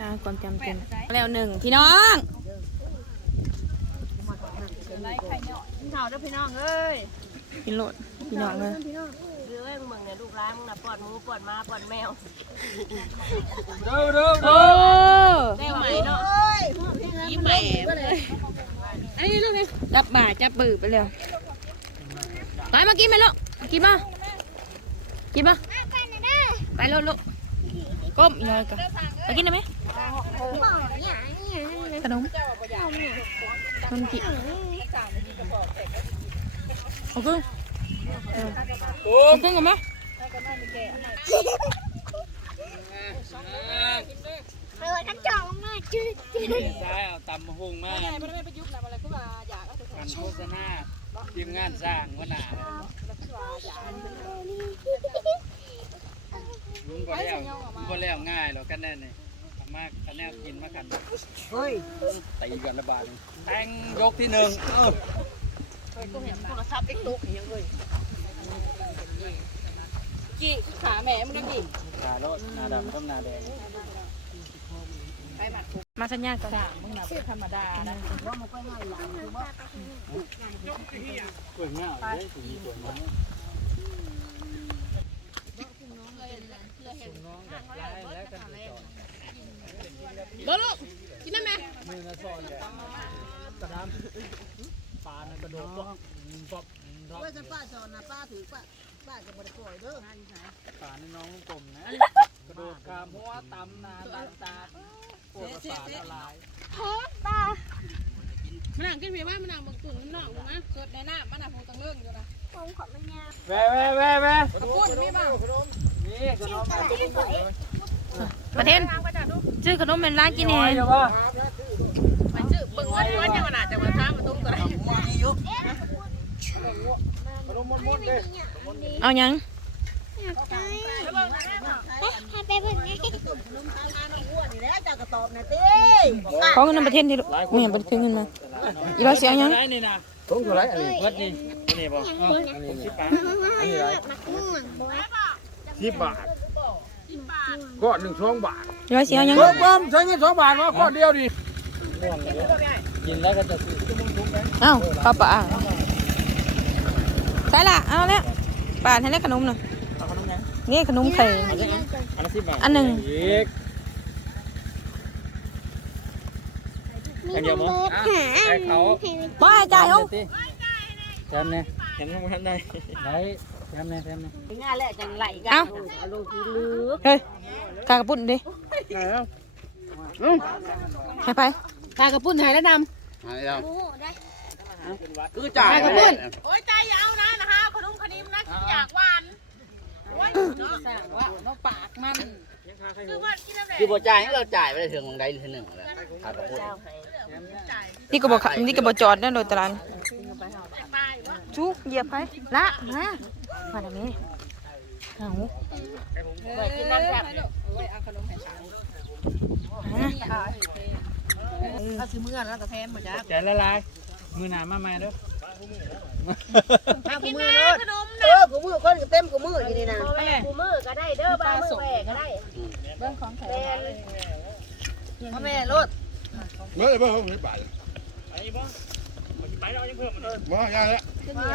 อ่าความจำเป็นแล้วหนึ่งพี่น้องกินข้าวเด้อพี่น้องเอ้ยกินโลดพี่น้องเลยเรื่องมึงเนี่ยลูกร้านมึงน่ะปอดหมูปอดม้าปอดแมวโอ้ได้ไหมเนาะยิ้มแหม่อันนี้ลูกนี่จับบ่าจับปือไปเร็วไปมากินไหมลูกกินมากินมาไปลูกลูก ก้มอีกหน่อยก่อนไปกินได้ไหมขนมขนมจีเอาครึ่งเอาครึ่งกันไหมใช่เอาตำมะฮุงมากันโฆษณาทีมงานสร้างวนา ลุงบ่แล้วลุงบ่แล้วง่ายหรอกกันแน่นี่เอามากกันแนวกินมากันเฮ้ยตีกันระบาดแทงยกที่หนึ่งเออโทรศัพท์เอ็กตุกยังเอ้ยจีขาแม่มึงต้องจีขารถหน้าดำต้มหน้าแดงมาสัญญาก่อนกล้วยเงาเด้ถึงกล้วย เงาบ่ลูกกินได้ไหมมือนะซ่อนแกกระดามปลานะกระโดดป๊อกป๊อกป๊อกว่าจะป้าสอนนะป้าถือป้าป้าจะบริโภคเด้อปลาในน้องกลมนะกระโดดข้ามหัวตำนาตำตาปวดประสาทละลายมันนั่งกินเพียว่ามันนั่งบักตุ่นมันนอกมึงนะสดในหน้ามันน่ะคงต้องเรื่อ งอยู่นะแว่แว่แว่แว่กระปุ้นมีบ้างนี่ขนมมาประเทศซื้อขนมเป็นร้านกินเอน้อยงเดี๋ยวว่าซื้อปึงวันวันยังขนาดจะมาท้ามาตุ้มตัวไหนเอายังอ้วนนี่แหละเจ้ากระตอบนะตีขอเงินประเทศที่ลูกไม่เห็นประเทศเงินมาอีร้อยเสียยังได้นี่นะถุงเท่าไหรอันนี้เบิดนี่ นี่บ่ผมสิปังอันนี้ไรสิบบาทก้อนหนึ่งสองบาทอีร้อยเสียยังเพิ่มเพิ่มใช้เงินสองบาทมาก้อนเดียวดิกินแล้วก็จะซื้อเอ้าข้าวปลาใช่ละเอาแล้วปาดให้ได้ขนมหน่อยนี่ขนมไข่อันละสิบบาทอันหนึ่งอีกอันเดียวมั้งไอ้เขาบ่ให้จ่ายเอา แถมเนี่ยแถมยังไม่ทันได้ได้แถมเนี่ยแถมเนี่ยงานแรกจังไหลกันเอาเอาลงทีลือเฮ้ยกากระปุ่นดิให้ไปกากระปุ่นหายแล้วนคือจ่ายำกากระปุ่นโอ้ยใจยาวนะนะฮะขนมขนิมนะอยากหวานโอ้ยสั่งว่าน้องปากมันคือว่ากินแล้วแหละคือบ่จ่ายให้เราจ่ายไปได้ถึงของใดถึงหนึ่งเลยขากระปุกนี่ก็บอกนี่ก็บอกจอดนั่นโดยตารางจุก เหยียบไปละมามาทางนี้เอาไปกินน้ำแซ่บเอาซื้อเมื่อแล้วก็แพงหมดจ้ะใจละลายมือหนามาใหม่เด้อเอากูมือเลยเออกูมือคนก็เต็มกูมืออยู่นี่นะแม่กูมือก็ได้เด้อบ้ามือแม่ก็ได้พ่อแม่รถเมื่อไหร่เพิ่มสิบบาทไอ้บ้องไปเรายังเพิ่มมันเออมาอย่า งนี้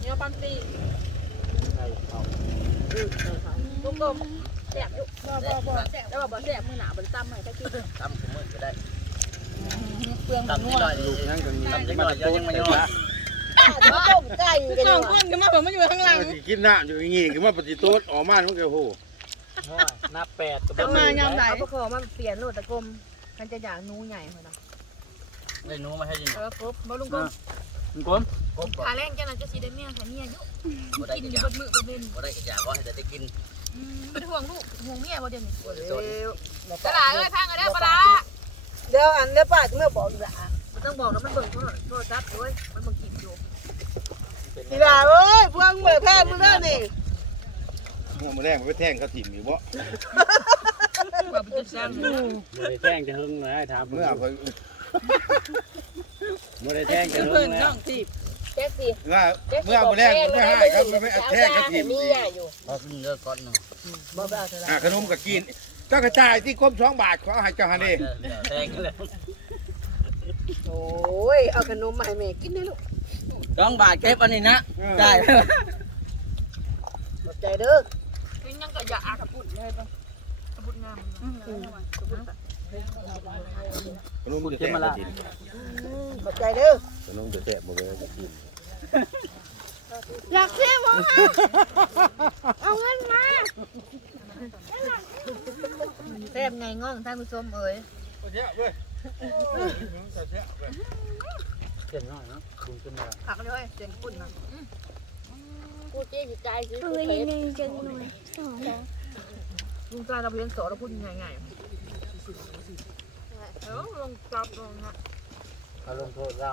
เดี๋ยวปันตีลูกกลมแซ่บอยู่บ่บ่บ่แซ่บแล้วบ่แซ่บมือหนาบ่ซ้ำให้ตะกี้ตำขมือก็ได้เปลืองตำนิดหน่อยลูกนั่งกันตำนิดหน่อยยังไม่ยอมต้มไก่กันสองเนาะคนก็มาผมมาอยู่ข้างหลังกินน้ำอยู่อย่างงี้คือว่าปฏิโต๊ดออกมามันก็โหนับแปดก็จะมายามไหนเอาขอมาเปลี่ยนโลดตะกลมมันจะอยากนูใหญ่เหมือนกันได้นู้มาให้ยินเออครบบ่ลุงกลมมันกลม ขาแรงจังนะจะสีได้เมียค่ะเมียอยู่บ่ได้กินกิอนยู่บนมือบนเบนบ่ได้กินยาบ่ให้แต่ได้กินเป็นห่วงลูกห่วงเมียบ่เดี๋ยวนี้บ่ได้สนตลาดเอ้ยพังกันได้ปลาเดี๋ยวอันเดี๋ยวป้าเมื่อบอกอยู่ละมันต้องบอกแล้วมันเบิ่งโทรศัพท์ด้วยมันเบิ่งคลิปอยู่ทีละเอ้ยพวงเบิ่งแพทย์มึงเด้อนี่หัวมือแรกมันไปแท่งเขาถิ่มอยู่บ่ว่าเป็นจังบ่ได้แจ้งจะหึงเลยถามเมื่อเพิ่นบ่ได้แจ้งจะหึเพิ่งนเลยน้องตีบ แจ๊กสิเมื่อเมื่อมือแรกมันไม่ให้ครับมันไปแท่งเขาถิ่มมีอีกอะอยู่พอกินเลิกก่อนหนึ่งบ่ไปเอาเท่าไหร่อะขนมกับกินเจ้ากระจายที่ก้มสองบาทขอให้เจ้าฮันเองแทงกันเลยโอ้ยเอาขนมมาให้แม่กินได้ลูกสองบาทเก็บอันนี้นะได้ขอบใจเด้อนี่ยังก็อยากอากระปุดเลยป่ะกระปุดงาม ขนมจะแตกบ่กินขอบใจเด้อขนมจะแตกบ่เลยกินอยากเที่ยวมั้งเอาเงินมาแซ่บไงง่องท่านผู้ชมเอ๋ยเยอะเว้ยเยอะเว้ยเก่งหน่อยนะคุณขึ้นมาผักเลยเสียงปุ่นนะกูเจ๊จิตใจซื้อเฮ้ยหนึ่งจังหน่อยสองลุงตาเราเพียงโสเราพูดง่ายๆ เออลงจับลงนะเอาลงโทษเรา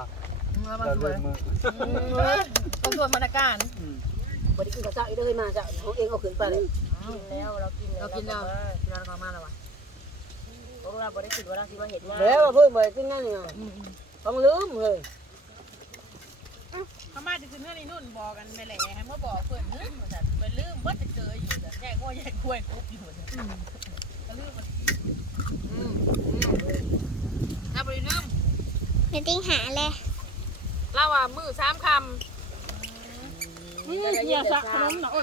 มาบ้าเรานสเดิวยนมือต้องชวนมาตรการบ่ได้กินข้าวเช้าอีเด้อเฮ้ยมาจ้ะเอาเองเอาขึ้นไปเลยแล้วเรากินเรากินแล้วกินแล้วเรามาแล้ววะพวกเราบ่ได้คิดว่าเราคิดว่าเห็นว่าแล้วว่าเพิ่นบ่ได้กินนั่นนี่ต้องลืมเฮ้ยเขามาจะขึ้นเรื่องนี้นุ่นบอกกันไปแหละให้เมื่อบอกเพื่อนลืมเหมือนกันไปลืมว่าจะเจออยู่แต่แย่งว่าแย่งกล้วยคุบอยู่เนี่ยก็ลืมมันถ้าบริลืม ไม่ติ้งหาเลยเล่าว่ามือสามคำอย่าสักขนมหน่อย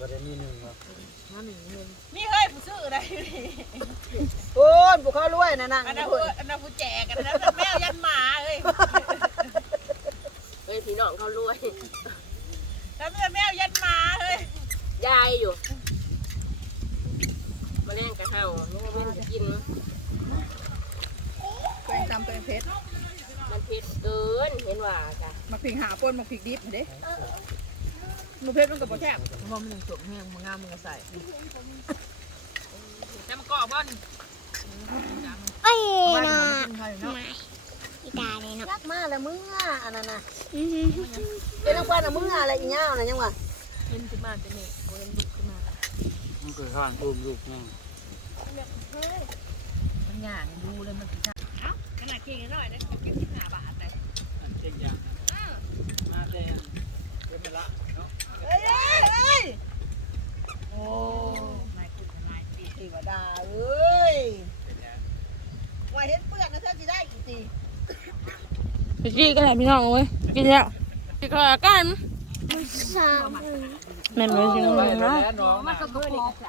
วันนี้หนึ่งเนาะนี่เฮ้ยผู้ซื้ออะไรนี่โอ้ยผู้เขารวยนะนั่งอันนั้นเพิ่นอันนั้นผู้แจกอันนั้นแมวยันหมาเอ้ยเฮ้ยพี่น้องเขารวยแล้วแมวยันหมาเอ้ยยายอยู่มาแน่งกระเฮาลูกเว้นจะกิน เป็นตำเป็นเพชรมันเผ็ดเกินเห็นว่าจ้ะมาผิงหาปนมาผิงดิบเด้มาเพชรมันกับโปแทบมันมันยังสวมแห้งมันงามมันก็ใส่แต่มันกรอบบ่อนเอ้ยมาน่ะกินไทยเนาะมาอีตาเลยเนาะรักมาแล้วมึงอะอันนั้นน่ะอื้อหือเป็นนักปั้นน่ะมึงอะอะไรอีหยังน่ะยังว่าเห็นขึ้นมาจะนี่เห็นลุกขึ้นมามันคือข้างอุ้มลูกเนี่ยมันหยางดูเลยมัน ก่งน้อยได้เก็บสิบห้าบาทเลยเก่งย่างมาเต้นเป็นเวลาเนาะเอ้ยเอ้ยโอ้นายคุณนายตีเทวดาเอ้ยเป็นยังว่าเห็นเปื้อนนะถ้าสิได้กี่ตีไปกินกันแหละพี่น้องเว้ยกินแล้วกินข้าวกันสามหนึ่งแม่นบ่สิน้องเนะแล้วน้องน่ะ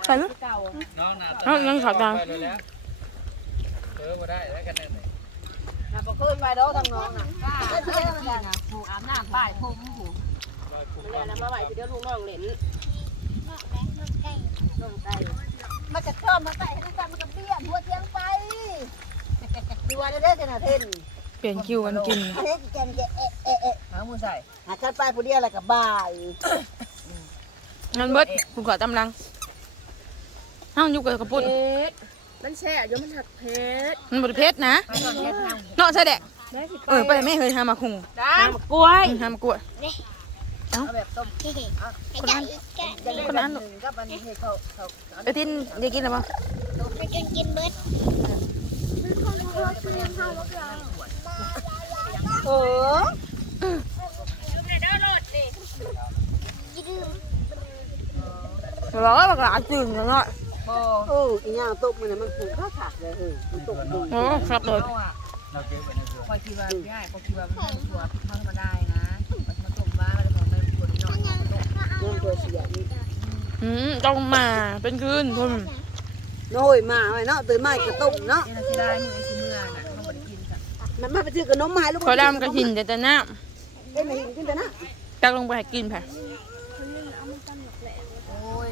ไปเนาะน้องน่ะเอางั้นขอตังค์ไปแล้วเออมาได้แล้วกันแน่เลย น่ะบ่เคยไปดอกทางน้องน่ะถ้าเที่ยวน่ะผูอาบน้ำป้ายผมผูลอยคุ้มแล้วมาไหวสิเดี๋ยวลูกน้องเล่นบอกแล้วมันใกล้น้องไก่มันจะชอบมาใส่ให้น้ำตามันก็เบี้ยหัวเทียงไปดูว่าได้ขนาดเท่นเปลี่ยนคิวกันกินเฮ็ดแกนแกเอะเอะเอะหามือใส่หาชัดไปผู้เดียวอะไรกับบ่ายงั้นเบิดกูขอตำลังห้างยู่กับกระปุ้น มันแช่ยมันหักเพชรมันบไดเผ็ดนะไปก่อนเพชรนั่งเนาะใช่แดะเออไปแม่เฮ้ยหามาคุงจ้าหามากล้วยหามากล้วยเอาแบบต้มเฮ้ยไอ้เจ้าอีกแกะจะได้แบบหนึ่งก็มันให้เขาเขาไอ้ทินได้กินแล้วปะไปจนกินเบิดเออยืดบอกว่าบักหลาจืดเนาะโบเอออีหยังตกมันน่ะมันผูกข้าขาดเลยเออมันตกดูโอ้ครับเลยเอาอะเราเก็บไปในสวนคอยคิดว่าง่ายคอยคิดว่ามันสวยมันมาได้นะมันมาต้มบ้าแล้วมันไม่ควรนอนน้ำตัวเสียนี่อืมต้องมาเป็นคืนพุ่มน้อยมาไว้เนาะตื่นมาก็ต้มเนาะนี่นะที่ได้มือไอ้ชิ้นเมื่อน่ะเขาไม่ได้กินค่ะมันมาไปซื้อขนมมาให้ลูกขอดำกระหินแต่แต่น้เอ้ยมาหินขึ้นแต่นะำตักลงไปให้กินแผ่ โอ้ย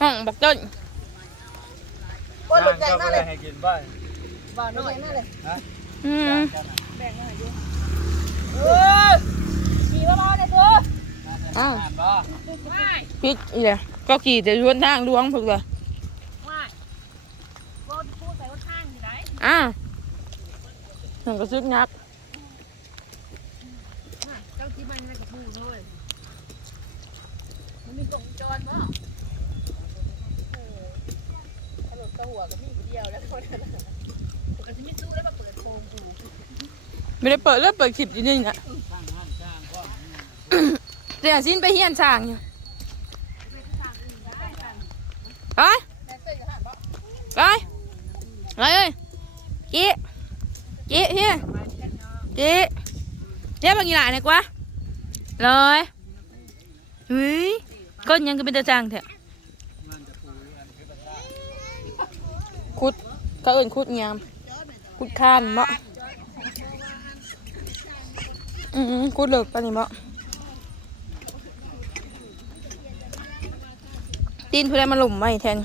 ห้องบักต้นโอ้ยหลุดใจก็มากเลเลยยให้กินบ้างบ้าหลุน้ดอยใจมากเลยอืมเออขี่มาบ้าเลยเถอะอ้าวอ่านบ่ไม่พริกอีเลยก็ขี่แต่ล้วนทางล้วงพึกเลยไม่โบพูดใส่ว่าข้างอยู่ไหนอ้าวหนังกระซึกนักเจ้าที่มันน่าจะพูดเลยมันมีกล่องจรมั้งตลกตะ หัวกับมีเดียวแล้วคนนั้นก็จะไม่สู้แล้วมาเปิดโปงกูไม่ได้เปิดแล้วเปิดคลิปอยู่นี่นะช่างหันช่างก็แต่สิ้นไปเฮียนช่างอยู่ไปไปไปเลยกี้กี้เฮียกี้เรียกบางอย่างหน่อยกว่าเลยเฮ้ยก้นยังก็เป็นตาจังเถอะ คุดก็เอิ่นคุดยามคุดข้านเมาะอืมคุดเลิกปะนี่เมาะตีนผู้ใดมาหลุมไว้แทน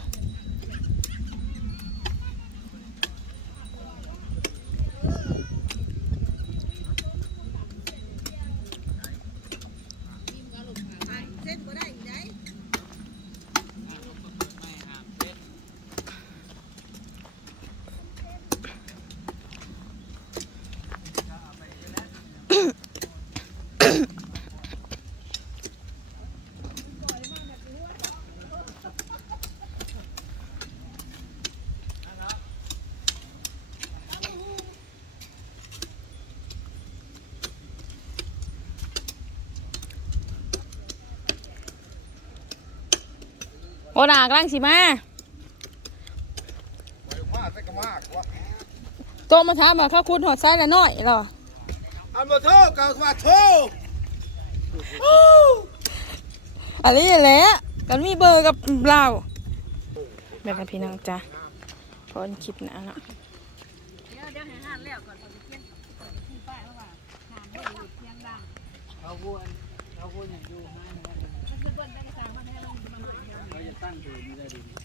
โอหนากำลังสิมามาใส่กระมากวะโตมาถามว่าเขาคุณหอดไส้ละน้อยเหรออันมาโทษกันว่าโทษอันนี้แหละกันมีเบอร์กับเราแบบนั้นพี่น้องจ้ะพอนคลิปหนะเนาะเขาวนเขาวนอย่างอยู่ห้า